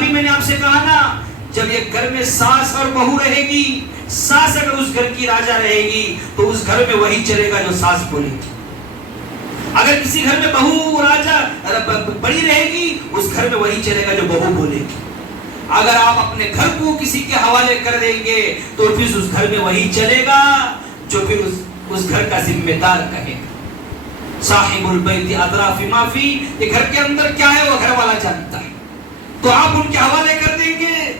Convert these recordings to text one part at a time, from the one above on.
ابھی میں نے آپ سے کہا نا، جب ایک گھر میں ساس اور بہو رہے گی، ساس اگر اس گھر کی راجا رہے گی تو اس گھر میں وہی چلے گا جو ساس بولے گی. اگر کسی گھر میں بہو راجا بڑی رہے گی، اس گھر میں وہی چلے گا جو بہو بولے گی. اگر آپ اپنے گھر کو کسی کے حوالے کر دیں گے تو پھر اس گھر میں وہی چلے گا جو پھر اس گھر کا ذمہ دار کہے گا. صاحب البیت ادری فیما فی، یہ گھر کے اندر کیا ہے وہ گھر والا جانتا ہے. تو آپ ان کے حوالے کر دیں گے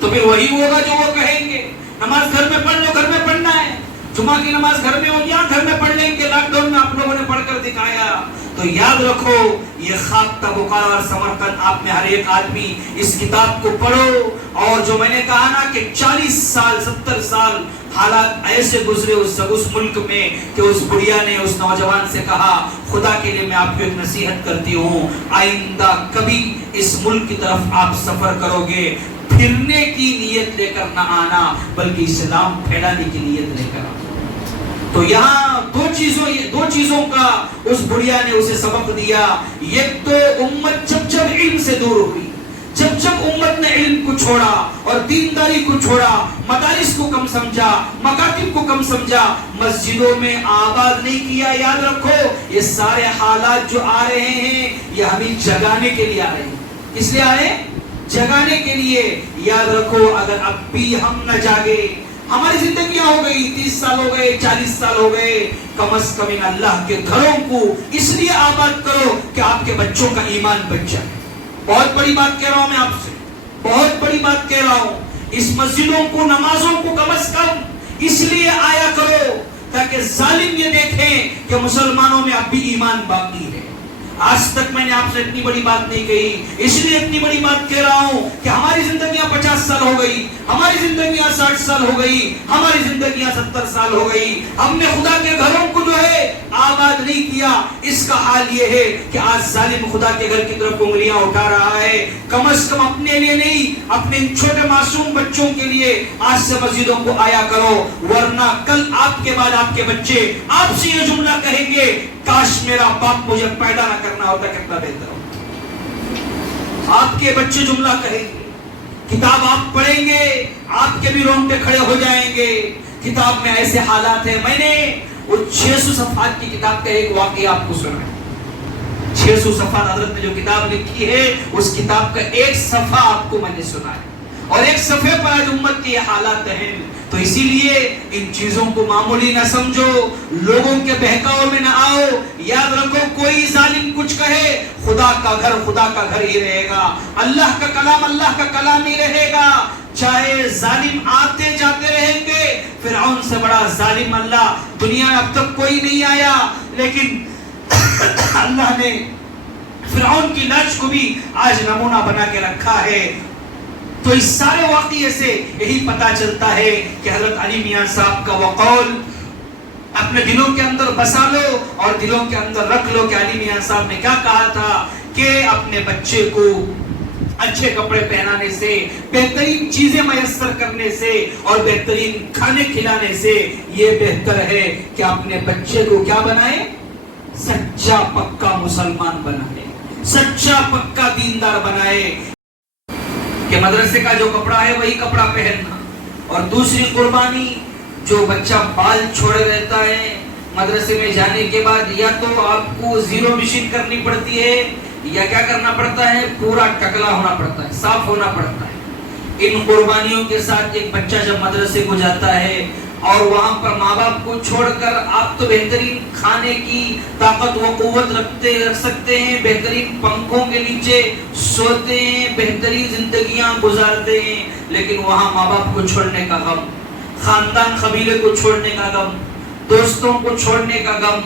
تو پھر وہی ہوگا جو وہ کہیں گے. نماز گھر میں پڑھ لو، گھر میں پڑھنا ہے. جمعہ کی نماز گھر میں ہو گیا، گھر میں پڑھ لیں گے. لاک ڈاؤن میں آپ لوگوں نے پڑھ کر دکھایا. تو یاد رکھو، یہ خاکہ بخارا اور سمرقند، آپ میں ہر ایک آدمی اس کتاب کو پڑھو. اور جو میں نے کہا نا کہ 40 سال 70 سال حالات ایسے گزرے اس ملک میں کہ اس بڑھیا نے اس نوجوان سے کہا، خدا کے لیے میں آپ کو ایک نصیحت کرتی ہوں، آئندہ کبھی اس ملک کی طرف آپ سفر کرو گے، پھرنے کی نیت لے کر نہ آنا بلکہ اسلام پھیلانے کی نیت لے کر آنا. تو یہاں دو چیزوں کا اس بڑھیا نے اسے سبق دیا. ایک تو امت جب علم سے دور ہوئی، جب امت نے علم کو چھوڑا اور دینداری کو چھوڑا، مدارس کو کم سمجھا، مکاتب کو کم سمجھا، مسجدوں میں آباد نہیں کیا. یاد رکھو، یہ سارے حالات جو آ رہے ہیں یہ ہمیں جگانے کے لیے آ رہے ہیں. کس لیے آ رہے ہیں؟ جگانے کے لیے. یاد رکھو، اگر اب بھی ہم نہ جاگے، ہماری زندگیاں ہو گئی 30 سال ہو گئے، 40 سال ہو گئے، کم از کم ان اللہ کے گھروں کو اس لیے آباد کرو کہ آپ کے بچوں کا ایمان بچ جائے. بہت بڑی بات کہہ رہا ہوں میں آپ سے، بہت بڑی بات کہہ رہا ہوں. اس مسجدوں کو، نمازوں کو کم از کم اس لیے آیا کرو تاکہ ظالم یہ دیکھیں کہ مسلمانوں میں اب بھی ایمان باقی ہے. آج تک میں نے آپ سے اتنی بڑی بات نہیں کہی، اس لیے اتنی بڑی بات کہہ رہا ہوں کہ ہماری زندگیاں 50 سال ہو گئی، ہماری زندگیاں 60 سال ہو گئی، ہماری زندگیاں 70 سال ہو گئی. ہم نے خدا کے گھروں کو جو ہے آباد نہیں کیا. اس کا حال یہ ہے کہ آج ظالم خدا کے گھر کی طرف انگلیاں اٹھا رہا ہے. کم از کم اپنے لیے نہیں، اپنے چھوٹے معصوم بچوں کے لیے آج سے مسجدوں کو آیا کرو، ورنہ کل آپ کے بعد آپ کے بچے آپ سے یہ جملہ کہیں گے، کاش میرا باپ مجھے پیدا نہ کرنا ہوتا، کتنا بہتر ہوتا. آپ کے بچے جملہ کہیں گے. کتاب آپ پڑھیں گے، آپ کے بھی رونگٹے کھڑے ہو جائیں گے. کتاب میں ایسے حالات ہیں. میں نے وہ 600 صفحات کی کتاب کا ایک واقعہ آپ کو سنا ہے. 600 صفحات حضرت نے جو کتاب لکھی ہے، اس کتاب کا ایک صفحہ آپ کو میں نے سنا ہے، اور ایک صفحے پر آج امت کے یہ حالات ہیں. تو اسی لیے ان چیزوں کو معمولی نہ سمجھو، لوگوں کے بہکاؤ میں نہ آؤ. یاد رکھو، کوئی ظالم کچھ کہے، خدا کا گھر ہی رہے گا. اللہ کا کلام ہی رہے گا. چاہے ظالم آتے جاتے رہیں گے. فرعون سے بڑا ظالم اللہ دنیا میں اب تک کوئی نہیں آیا، لیکن اللہ نے فرعون کی لاش کو بھی آج نمونہ بنا کے رکھا ہے. تو اس سارے واقعے سے یہی پتا چلتا ہے کہ حضرت علی میاں صاحب کا وہ قول اپنے دلوں کے اندر بسا لو اور دلوں کے اندر رکھ لو کہ علی میاں صاحب نے کیا کہا تھا کہ اپنے بچے کو اچھے کپڑے پہنانے سے، بہترین چیزیں میسر کرنے سے اور بہترین کھانے کھلانے سے یہ بہتر ہے کہ اپنے بچے کو کیا بنائے؟ سچا پکا مسلمان بنائے، سچا پکا دیندار بنائے. کہ مدرسے کا جو کپڑا ہے وہی کپڑا پہننا. اور دوسری قربانی، جو بچہ بال چھوڑے رہتا ہے مدرسے میں جانے کے بعد، یا تو آپ کو زیرو مشین کرنی پڑتی ہے یا کیا کرنا پڑتا ہے، پورا ٹکلا ہونا پڑتا ہے، صاف ہونا پڑتا ہے. ان قربانیوں کے ساتھ ایک بچہ جب مدرسے کو جاتا ہے اور وہاں پر ماں باپ کو چھوڑ کر آپ تو بہترین کھانے کی طاقت و قوت رکھ سکتے ہیں، بہترین پنکھوں کے نیچے سوتے ہیں، بہترین زندگیاں گزارتے ہیں، لیکن وہاں ماں باپ کو چھوڑنے کا غم، خاندان قبیلے کو چھوڑنے کا غم، دوستوں کو چھوڑنے کا غم،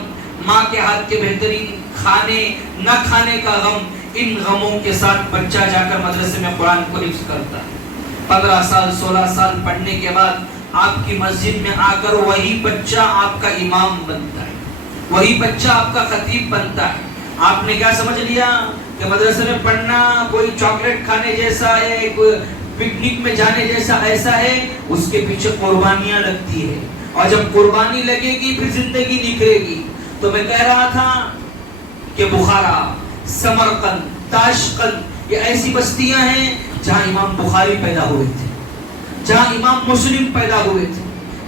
ماں کے ہاتھ کے بہترین کھانے نہ کھانے کا غم. ان غموں کے ساتھ بچہ جا کر مدرسے میں قرآن کو حفظ کرتا ہے. 15 سال 16 سال پڑھنے کے بعد آپ کی مسجد میں آ کر وہی بچہ آپ کا امام بنتا ہے، وہی بچہ آپ کا خطیب بنتا ہے. آپ نے کیا سمجھ لیا کہ مدرسے میں پڑھنا کوئی چاکلیٹ کھانے جیسا ہے، کوئی پکنک میں جانے جیسا ایسا ہے. اس کے پیچھے قربانیاں لگتی ہے، اور جب قربانی لگے گی پھر زندگی نکھرے گی. تو میں کہہ رہا تھا کہ بخارا، سمرقند، تاشقند، یہ ایسی بستیاں ہیں جہاں امام بخاری پیدا ہوئے تھے، جہاں امام مسلم پیدا ہوئے تھے،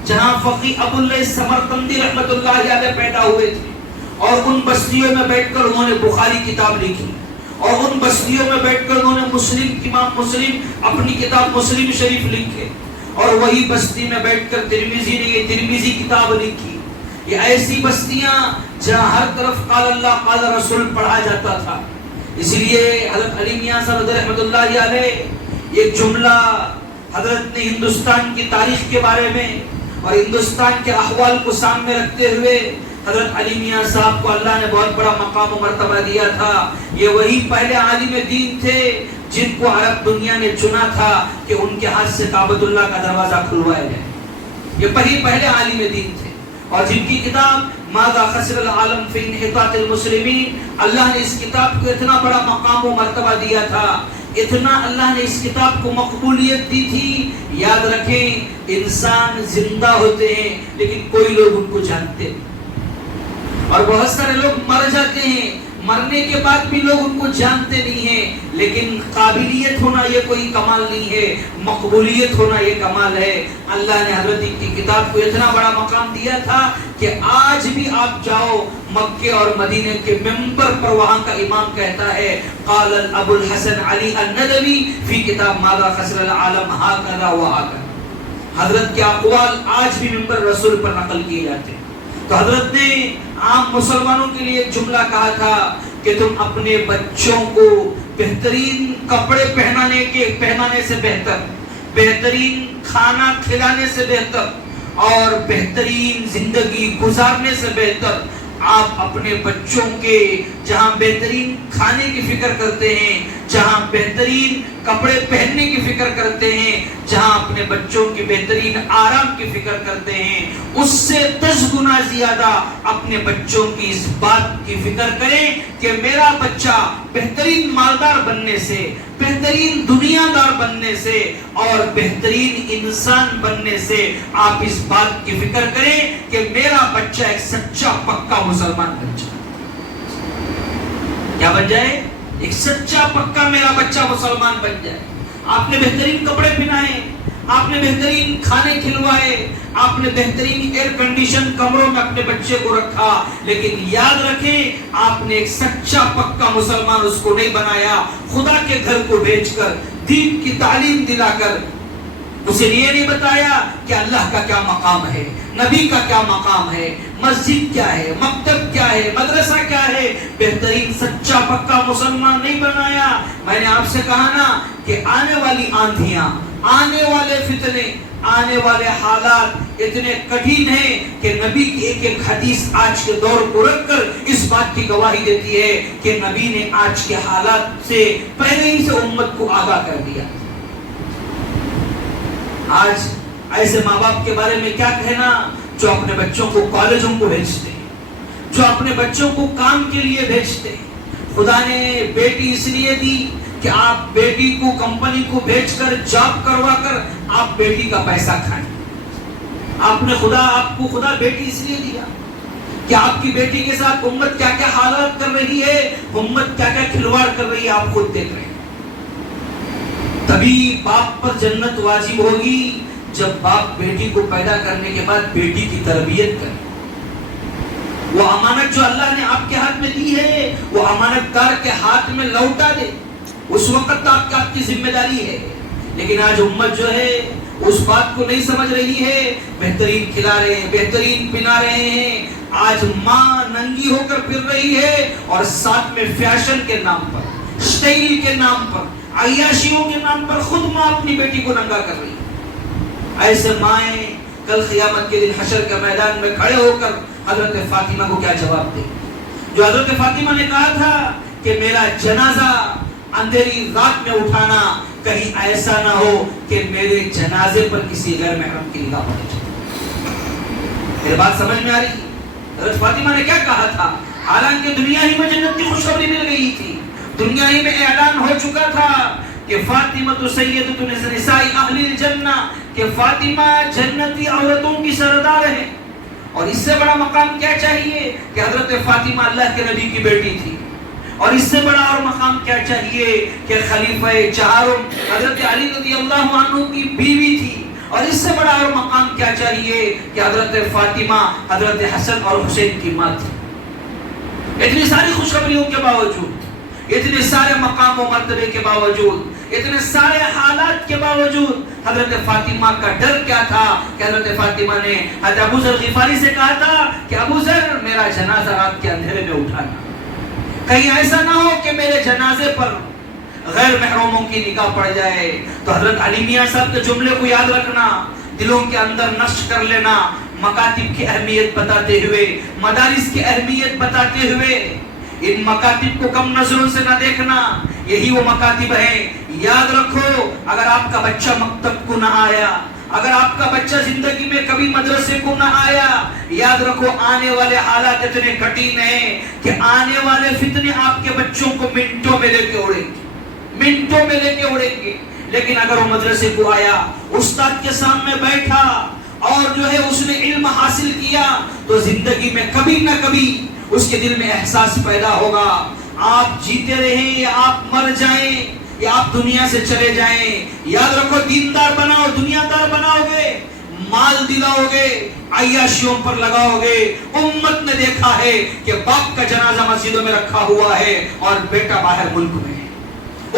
جہاں فقی ابو اللیث سمرقندی رحمۃ اللہ علیہ پیدا ہوئے تھے، اور ان بستیوں میں بیٹھ کر انہوں نے بخاری کتاب لکھی، اور ان بستیوں میں بیٹھ کر انہوں نے امام مسلم اپنی کتاب مسلم شریف لکھے، اور وہی بستی میں بیٹھ کر ترمذی نے یہ ترمذی کتاب لکھی۔ یہ ایسی بستیاں جہاں ہر طرف قال اللہ قال رسول پڑھا جاتا تھا۔ اس لیے حضرت علی میاں صاحب رحمۃ اللہ علیہ ایک جملہ حضرت نے ہندوستان کی تاریخ کے بارے میں اور ہندوستان کے احوال کو سامنے رکھتے ہوئے، حضرت علی میاں صاحب کو اللہ نے بہت بڑا مقام و مرتبہ دیا تھا۔ یہ وہی پہلے عالم دین تھے جن کو عرب دنیا نے چنا تھا کہ ان کے ہاتھ سے کعبۃ اللہ کا دروازہ کھلوایا جائے۔ یہ پہلے عالم دین تھے، اور جن کی کتاب ماذا خسر العالم فی انحطاط المسلمین، اللہ نے اس کتاب کو اتنا بڑا مقام و مرتبہ دیا تھا، اتنا اللہ نے اس کتاب کو مقبولیت دی تھی۔ یاد رکھیں، انسان زندہ ہوتے ہیں لیکن کوئی لوگ ان کو جانتے نہیں، اور بہت سارے لوگ مر جاتے ہیں، مرنے کے بعد بھی لوگ ان کو جانتے نہیں ہیں، لیکن قابلیت ہونا یہ کوئی کمال نہیں ہے، مقبولیت ہونا یہ کمال ہے۔ اللہ نے حضرت کی کتاب کو اتنا بڑا مقام دیا تھا کہ آج بھی آپ جاؤ مکے اور مدینے کے ممبر پر، وہاں کا امام کہتا ہے قال ابو الحسن علی الندوی فی کتاب ماذا خسر العالم ہاکذا وہاکذا۔ حضرت کے اقوال آج بھی ممبر رسول پر نقل کیے جاتے ہیں۔ تو حضرت نے عام مسلمانوں کے لیے جملہ کہا تھا کہ تم اپنے بچوں کو بہترین کپڑے پہنانے سے بہتر، بہترین کھانا کھلانے سے بہتر، اور بہترین زندگی گزارنے سے بہتر آپ اپنے بچوں کے جہاں بہترین کھانے کی فکر کرتے ہیں، جہاں بہترین کپڑے پہننے کی فکر کرتے ہیں، جہاں اپنے بچوں کی بہترین آرام کی فکر کرتے ہیں، اس سے 10 گنا زیادہ اپنے بچوں کی اس بات کی فکر کریں کہ میرا بچہ بہترین مالدار بننے سے، بہترین دنیا دار بننے سے اور بہترین انسان بننے سے آپ اس بات کی فکر کریں کہ میرا بچہ ایک سچا پکا مسلمان بن جائے۔ کیا بن جائے؟ ایک سچا پکا میرا بچہ مسلمان بن جائے۔ آپ نے بہترین کپڑے پہنائے، آپ نے بہترین کھانے کھلوائے، آپ نے بہترین ایئر کنڈیشن کمروں میں اپنے بچے کو رکھا، لیکن یاد رکھیں آپ نے ایک سچا پکا مسلمان اس کو نہیں بنایا۔ خدا کے گھر کو بھیج کر، دین کی تعلیم دلا کر اسے یہ نہیں بتایا کہ اللہ کا کیا مقام ہے، نبی کا کیا مقام ہے، مسجد کیا ہے، مکتب کیا ہے، مدرسہ کیا ہے، بہترین سچا پکا مسلمان نہیں بنایا۔ میں نے آپ سے کہا نا کہ آنے والی آندھیاں، آنے والے فتنے، آنے والے حالات اتنے کٹھن ہیں کہ نبی کی ایک ایک حدیث آج کے دور کو رکھ کر اس بات کی گواہی دیتی ہے کہ نبی نے آج کے حالات سے پہلے ہی سے امت کو آگاہ کر دیا۔ آج ایسے ماں باپ کے بارے میں کیا کہنا جو اپنے بچوں کو کالجوں کو بھیجتے ہیں، جو اپنے بچوں کو کام کے لیے بھیجتے ہیں۔ خدا نے بیٹی اس لیے دی کہ آپ بیٹی کو کمپنی کو بھیج کر جاب کروا کر آپ بیٹی کا پیسہ کھائیں۔ آپ کو خدا بیٹی اس لیے دیا کہ آپ کی بیٹی کے ساتھ امت کیا کیا حالات کر رہی ہے، امت کیا کیا کھلواڑ کر رہی ہے، آپ خود دیکھ رہے ہیں۔ تبھی باپ پر جنت واجب ہوگی جب باپ بیٹی کو پیدا کرنے کے بعد بیٹی کی تربیت کرے۔ وہ امانت جو اللہ نے آپ کے ہاتھ میں دی ہے وہ امانت دار کے ہاتھ میں لوٹا دے، اس وقت آپ کی ذمہ داری ہے۔ لیکن آج امت جو ہے اس بات کو نہیں سمجھ رہی ہے، بہترین کھلا رہے ہیں، بہترین پنا رہے ہیں۔ آج ماں ننگی ہو کر پھر رہی ہے اور ساتھ میں فیشن کے نام پر، اسٹائل کے نام پر، عیاشیوں کے نام پر خود ماں اپنی بیٹی کو ننگا کر رہی ہے۔ ایسے مائیں کل قیامت کے دن حشر کے میدان میں کھڑے ہو کر حضرت فاطمہ کو کیا جواب دیں؟ جو حضرت فاطمہ نے کہا تھا کہ میرا جنازہ اندھیری رات میں اٹھانا، کہیں ایسا نہ ہو کہ میرے جنازے پر کسی غیر محرم کی نگاہ پڑ جائے۔ میری بات سمجھ میں آ رہی؟ حضرت فاطمہ نے کیا کہا تھا؟ حالانکہ دنیا ہی میں جنت کی خوشخبری مل گئی تھی، دنیا ہی میں اعلان ہو چکا تھا کہ فاطمہ سیدۃ نساء اہل الجنہ، کہ فاطمہ جنتی عورتوں کی سردار ہے۔ اور اس سے بڑا مقام کیا چاہیے کہ حضرت فاطمہ اللہ کے نبی کی بیٹی تھی، اور اس سے بڑا اور مقام کیا چاہیے کہ خلیفہ چہارم حضرت علی رضی اللہ عنہ کی بیوی تھی، اور اس سے بڑا اور مقام کیا چاہیے کہ حضرت فاطمہ حضرت حسن اور حسین کی ماں تھی۔ اتنی ساری خوشخبریوں کے باوجود، اتنے سارے مقام و مرتبے کے باوجود، اتنے سارے حالات کے باوجود حضرت فاطمہ کا ڈر کیا تھا کہ حضرت فاطمہ نے حضرت ابو ذر غفاری سے کہا تھا کہ ابو ذر میرا جنازہ رات کے اندھیرے میں اٹھانا، کہیں ایسا نہ ہو کہ میرے جنازے پر غیر محروموں کی نگاہ پڑ جائے۔ تو حضرت علی میاں صاحب کے جملے کو یاد رکھنا، دلوں کے اندر نقش کر لینا، مکاتب کی اہمیت بتاتے ہوئے، مدارس کی اہمیت بتاتے ہوئے، ان مکاتب کو کم نظروں سے نہ دیکھنا، یہی وہ مکاتب ہیں۔ یاد رکھو، اگر آپ کا بچہ مکتب کو نہ آیا، اگر آپ کا بچہ زندگی میں کبھی مدرسے کو نہ آیا، یاد رکھو آنے والے حالات اتنے کٹھن ہیں کہ آنے والے فتنے آپ کے بچوں کو منٹوں میں لے کے اڑیں گے، منٹوں میں لے کے اڑیں گے۔ لیکن اگر وہ مدرسے کو آیا، استاد کے سامنے بیٹھا اور جو ہے اس نے علم حاصل کیا، تو زندگی میں کبھی نہ کبھی اس کے دل میں احساس پیدا ہوگا، آپ جیتے رہیں یا آپ مر جائیں یا آپ دنیا سے چلے جائیں، یاد رکھو دیندار بناؤ، دنیا دار بناؤ گے، مال دلاؤ گے، عیاشیوں پر لگاؤ گے۔ امت نے دیکھا ہے کہ باپ کا جنازہ مسجدوں میں رکھا ہوا ہے اور بیٹا باہر ملک میں ہے۔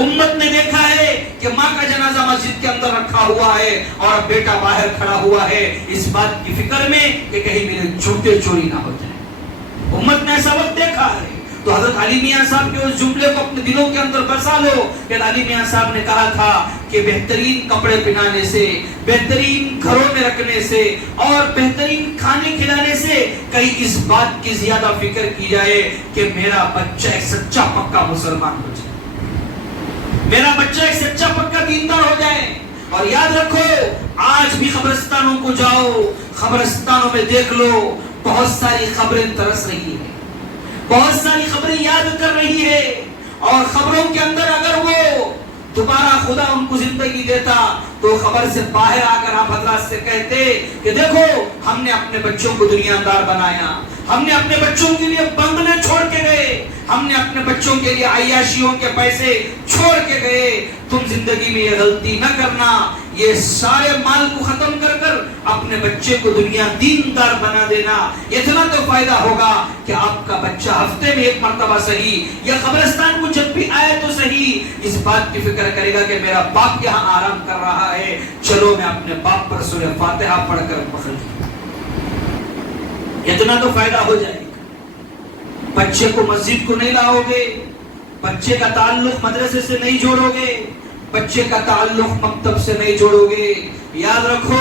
امت نے دیکھا ہے کہ ماں کا جنازہ مسجد کے اندر رکھا ہوا ہے اور بیٹا باہر کھڑا ہوا ہے، اس بات کی فکر میں کہ کہیں میرے جوتے چوری نہ ہو جائے۔ امت نے ایسا وقت دیکھا ہے۔ تو حضرت علی میاں صاحب کے اس جملے کو اپنے دلوں کے اندر بسا لو کہ علی میاں صاحب نے کہا تھا کہ بہترین کپڑے پہنانے سے، بہترین گھروں میں رکھنے سے اور بہترین کھانے کھلانے سے کہیں اس بات کی زیادہ فکر کی جائے کہ میرا بچہ ایک سچا پکا مسلمان ہو جائے، میرا بچہ ایک سچا پکا دیندار ہو جائے۔ اور یاد رکھو، آج بھی قبرستانوں کو جاؤ، قبرستانوں میں دیکھ لو، بہت ساری خبریں ترس رہی ہیں، بہت ساری خبریں یاد کر رہی ہے، اور خبروں کے اندر اگر وہ دوبارہ خدا ان کو زندگی دیتا تو خبر سے باہر آ کر آپ حضرات سے کہتے کہ دیکھو ہم نے اپنے بچوں کو دنیا دار بنایا، ہم نے اپنے بچوں کے لیے بنگلے چھوڑ کے گئے، ہم نے اپنے بچوں کے لیے عیاشیوں کے پیسے چھوڑ کے گئے، تم زندگی میں یہ غلطی نہ کرنا، یہ سارے مال کو ختم کر کر اپنے بچے کو دنیا دیندار بنا دینا، اتنا تو فائدہ ہوگا کہ آپ کا بچہ ہفتے میں ایک مرتبہ صحیح یا قبرستان کو جب بھی آئے تو صحیح اس بات کی فکر کرے گا کہ میرا باپ یہاں آرام کر رہا ہے، چلو میں اپنے باپ پر سورہ فاتحہ پڑھ کر بخل دوں، اتنا تو فائدہ ہو جائے گا۔ بچے کو مسجد کو نہیں لاؤ گے، بچے کا تعلق مدرسے سے نہیں جوڑو گے، بچے کا تعلق مکتب سے نہیں جوڑو گے، یاد رکھو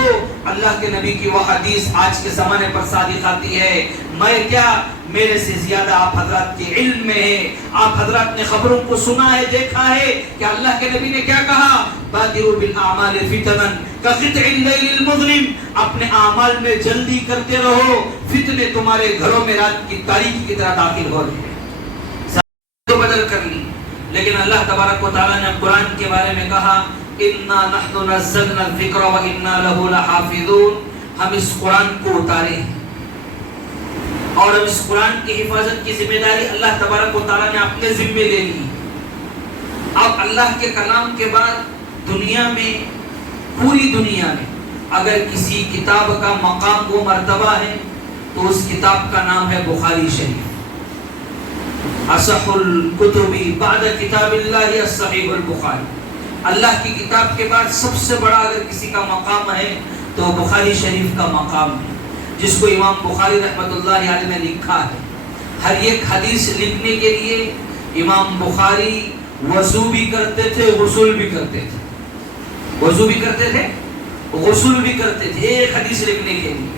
اللہ کے نبی کی وہ حدیث آج کے زمانے پر صادق آتی ہے، میں کیا میرے سے زیادہ آپ حضرات کے علم میں ہے، آپ حضرات نے خبروں کو سنا ہے، دیکھا ہے کہ اللہ کے نبی نے کیا کہا، بادروا بالاعمال فتنا کقطع اللیل المظلم، اپنے اعمال میں جلدی کرتے رہو، فتنے تمہارے گھروں میں رات کی تاریکی کی طرح داخل ہو رہے ہیں، تو بدل کر لی۔ لیکن اللہ تبارک و تعالیٰ نے قرآن کے بارے میں کہا اِنَّا نَحْنُ نَزَّلْنَا الذِّكْرَ وَإِنَّا لَهُ لَحَافِظُونَ، ہم اس قرآن کو اتارے ہیں اور ہم اس قرآن کی حفاظت کی ذمہ داری اللہ تبارک و تعالیٰ نے اپنے ذمے لے لی۔ اب اللہ کے کلام کے بعد دنیا میں، پوری دنیا میں اگر کسی کتاب کا مقام و مرتبہ ہے تو اس کتاب کا نام ہے بخاری شریف۔ اصح الکتب بعد کتاب اللہ الصحیح البخاری، اللہ کی کتاب کے بعد سب سے بڑا اگر کسی کا مقام ہے تو بخاری شریف کا مقام ہے، جس کو امام بخاری رحمۃ اللہ علیہ نے لکھا ہے۔ ہر ایک حدیث لکھنے کے لیے امام بخاری وضو بھی کرتے تھے، غسل بھی کرتے تھے، وضو بھی کرتے تھے، غسل بھی کرتے تھے ایک حدیث لکھنے کے لیے،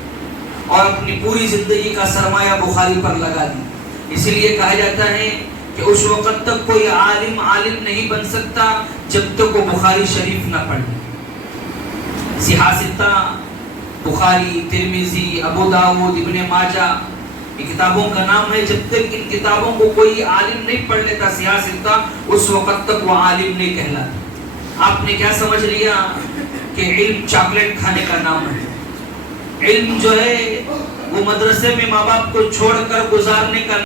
اور اپنی پوری زندگی کا سرمایہ بخاری پر لگا دی۔ اسی لیے کہا جاتا ہے کہ اس وقت تک کوئی عالم نہیں بن سکتا جب تک وہ بخاری شریف نہ پڑھے۔ صحیح ستہ، بخاری، ترمذی، ابو داؤد، ابن ماجہ، یہ کتابوں کا نام ہے، جب تک ان کتابوں کو کوئی عالم نہیں پڑھ لیتا صحیح ستہ، اس وقت تک وہ عالم نہیں کہلاتا۔ آپ نے کیا سمجھ لیا کہ علم چاکلیٹ کھانے کا نام ہے، علم جو ہے وہ مدرسے میں ماں باپ کو چھوڑ کر گزارنے کا